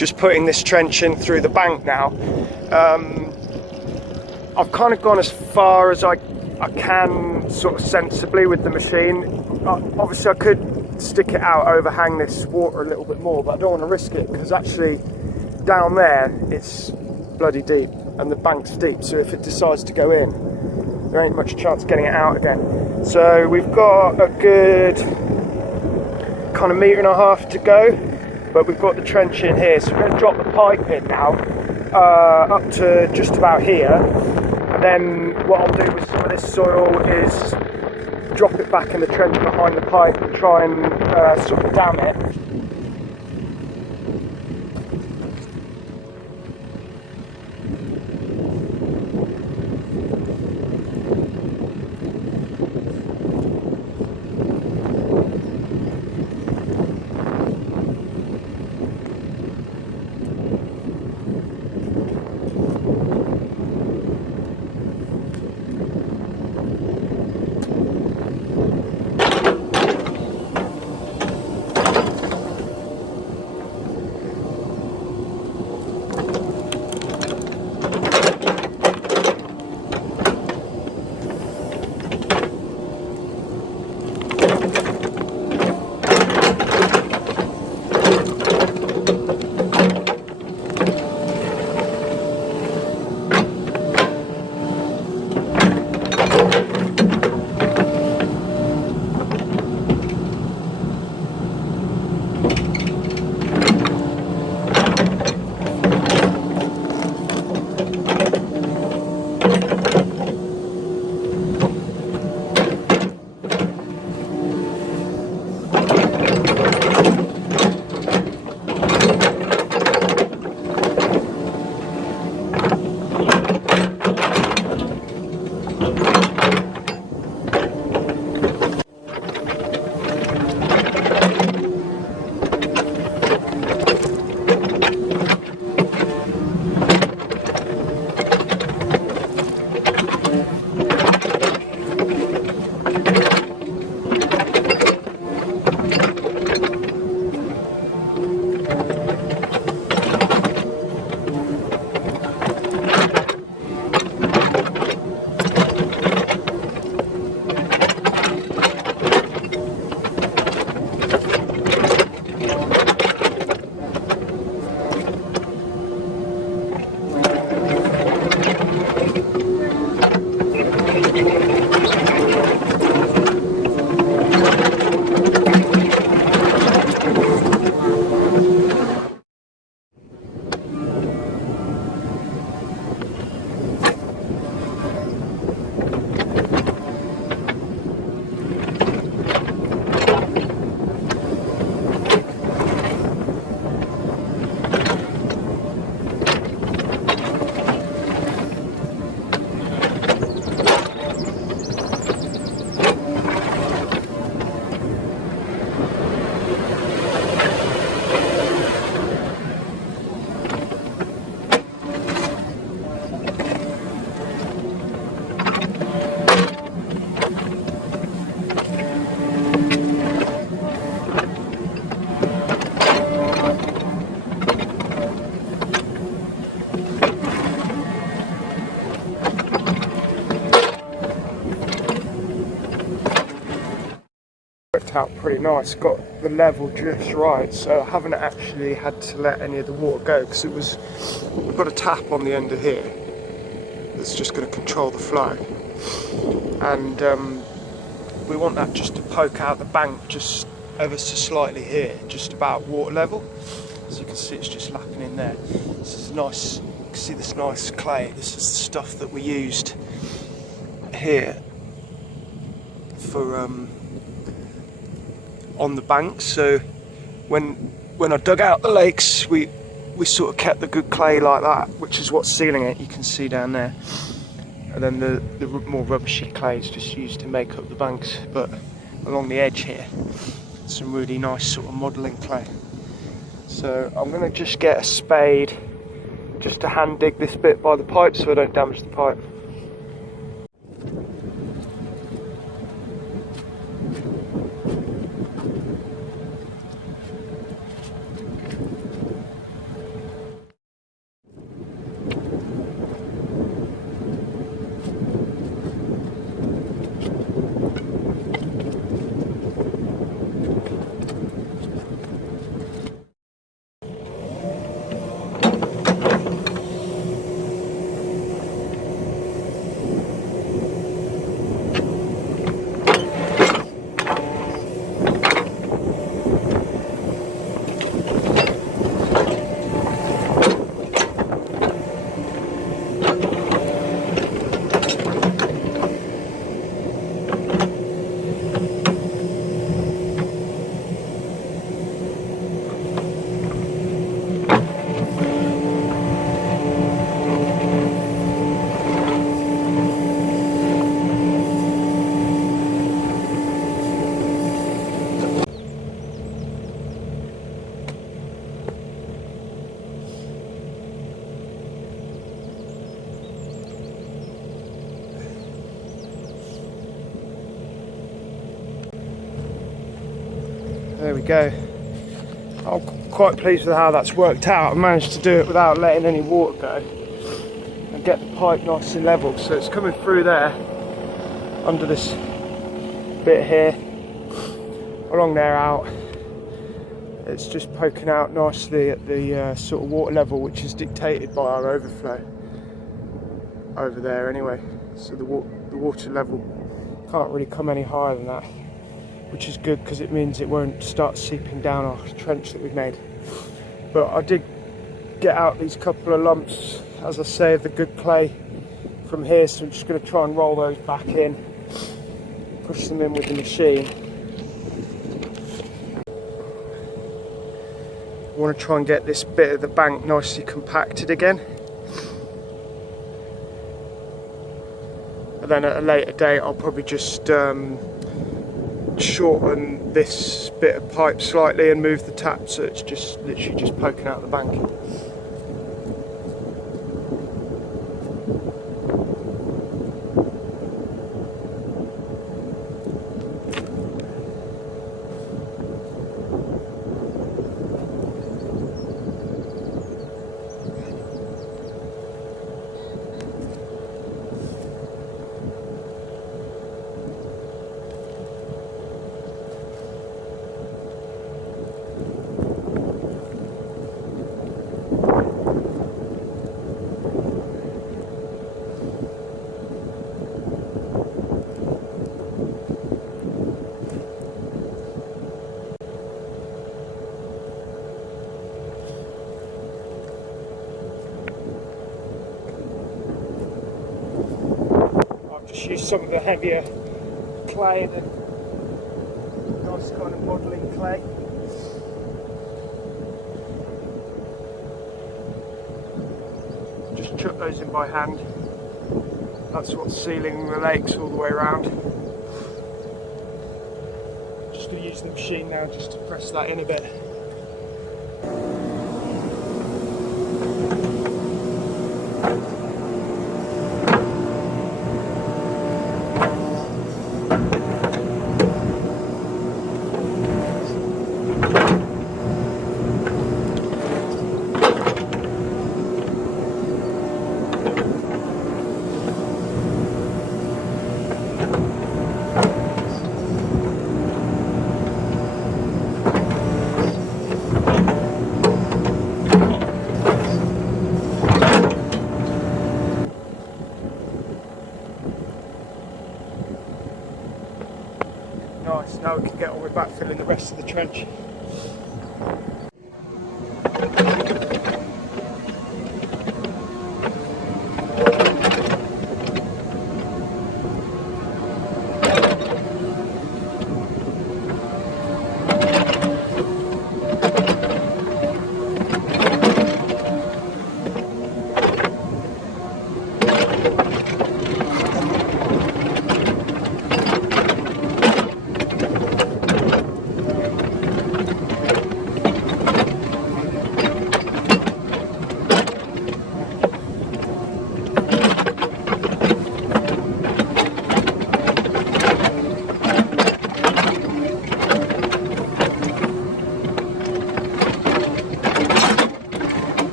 just putting this trench in through the bank now. I've kind of gone as far as I can sort of sensibly with the machine. Obviously I could stick it out, overhang this water a little bit more, but I don't want to risk it because actually down there it's bloody deep and the bank's deep, so if it decides to go in, there ain't much chance of getting it out again. So we've got a good kind of 1.5 meters to go, but we've got the trench in here, so we're going to drop the pipe in now up to just about here, and then what I'll do with some of this soil is drop it back in the trench behind the pipe and try and sort of dam it. Out pretty nice, got the level just right, so I haven't actually had to let any of the water go because we've got a tap on the end of here that's just going to control the flow, and we want that just to poke out the bank just ever so slightly here, just about water level. As you can see, it's just lapping in there. This is nice, you can see this nice clay. This is the stuff that we used here for on the banks. So when I dug out the lakes, we sort of kept the good clay like that, which is what's sealing it. You can see down there, and then the more rubbishy clay is just used to make up the banks. But along the edge here, some really nice sort of modelling clay. So I'm going to just get a spade just to hand dig this bit by the pipe so I don't damage the pipe. there we go. I'm quite pleased with how that's worked out. I managed to do it without letting any water go and get the pipe nice and level. So it's coming through there under this bit here, along there out. It's just poking out nicely at the sort of water level, which is dictated by our overflow over there anyway. So the water level can't really come any higher than that, which is good because it means it won't start seeping down our trench that we've made. But I did get out these couple of lumps, as I say, of the good clay from here, so I'm just going to try and roll those back in, push them in with the machine. I want to try and get this bit of the bank nicely compacted again, and then at a later date I'll probably just shorten this bit of pipe slightly and move the tap so it's just literally just poking out the bank. Just use some of the heavier clay, the nice kind of modelling clay. Just chuck those in by hand. That's what's sealing the lakes all the way around. Just going to use the machine now just to press that in a bit. Nice, now we can get on with backfilling the rest of the trench.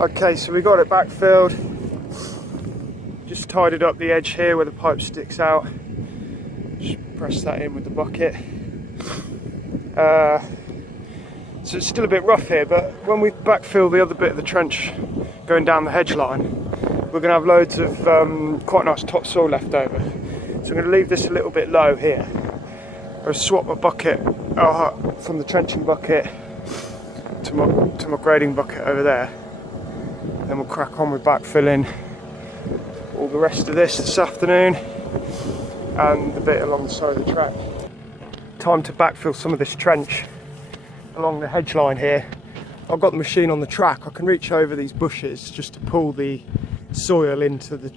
Okay, so we got it backfilled. Just tidied up the edge here where the pipe sticks out. Just press that in with the bucket. So it's still a bit rough here, but when we backfill the other bit of the trench going down the hedge line, we're going to have loads of quite nice topsoil left over. So I'm going to leave this a little bit low here. I'll swap my bucket from the trenching bucket to my grading bucket over there. Then we'll crack on with backfilling all the rest of this afternoon and the bit along the side of the track. Time to backfill some of this trench along the hedge line here. I've got the machine on the track. I can reach over these bushes just to pull the soil into the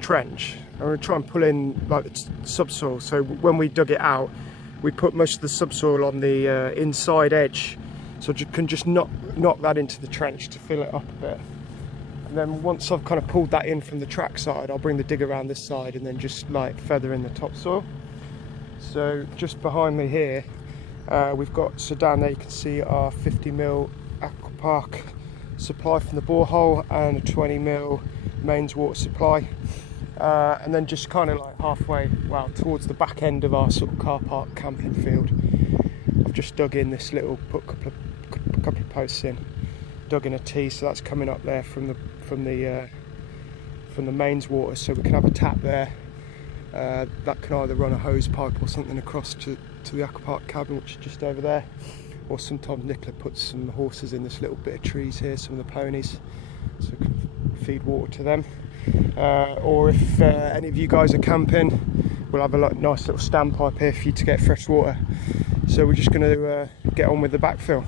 trench. I'm going to try and pull in like the subsoil, so when we dug it out we put most of the subsoil on the inside edge, so you can just knock that into the trench to fill it up a bit. And then once I've kind of pulled that in from the track side, I'll bring the digger around this side and then just like feather in the topsoil. So just behind me here, we've got, so down there you can see our 50mm Aquapark supply from the borehole and a 20mm mains water supply. And then just kind of like halfway, well, towards the back end of our sort of car park camping field, I've just dug in this little, put a couple of posts in, dug in a T, so that's coming up there from the mains water, so we can have a tap there. That can either run a hose pipe or something across to the Aquapark cabin, which is just over there, or sometimes Nicola puts some horses in this little bit of trees here, some of the ponies, so we can feed water to them. Or if any of you guys are camping, we'll have a nice little standpipe here for you to get fresh water. So we're just going to get on with the backfill.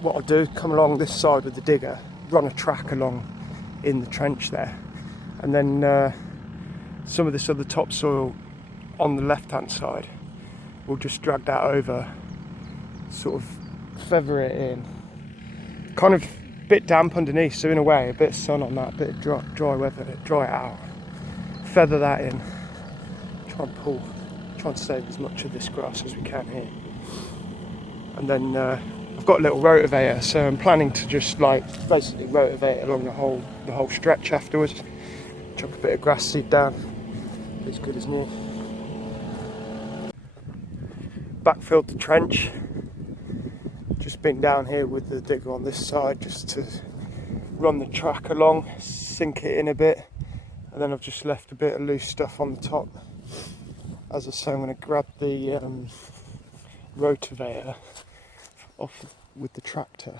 What I'll do is come along this side with the digger, run a track along in the trench there, and then some of this other topsoil on the left hand side, we'll just drag that over, sort of feather it in, kind of a bit damp underneath, so in a way a bit of sun on that, a bit of dry weather, dry it out, feather that in, try and save as much of this grass as we can here. And then I've got a little rotavator, so I'm planning to just like basically rotivate along the whole stretch afterwards. Chuck a bit of grass seed down, be as good as new. Backfilled the trench. Just been down here with the digger on this side just to run the track along, sink it in a bit, and then I've just left a bit of loose stuff on the top. As I say, I'm going to grab the rotavator off with the tractor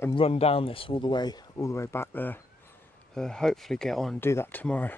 and run down this all the way back there. Hopefully get on and do that tomorrow.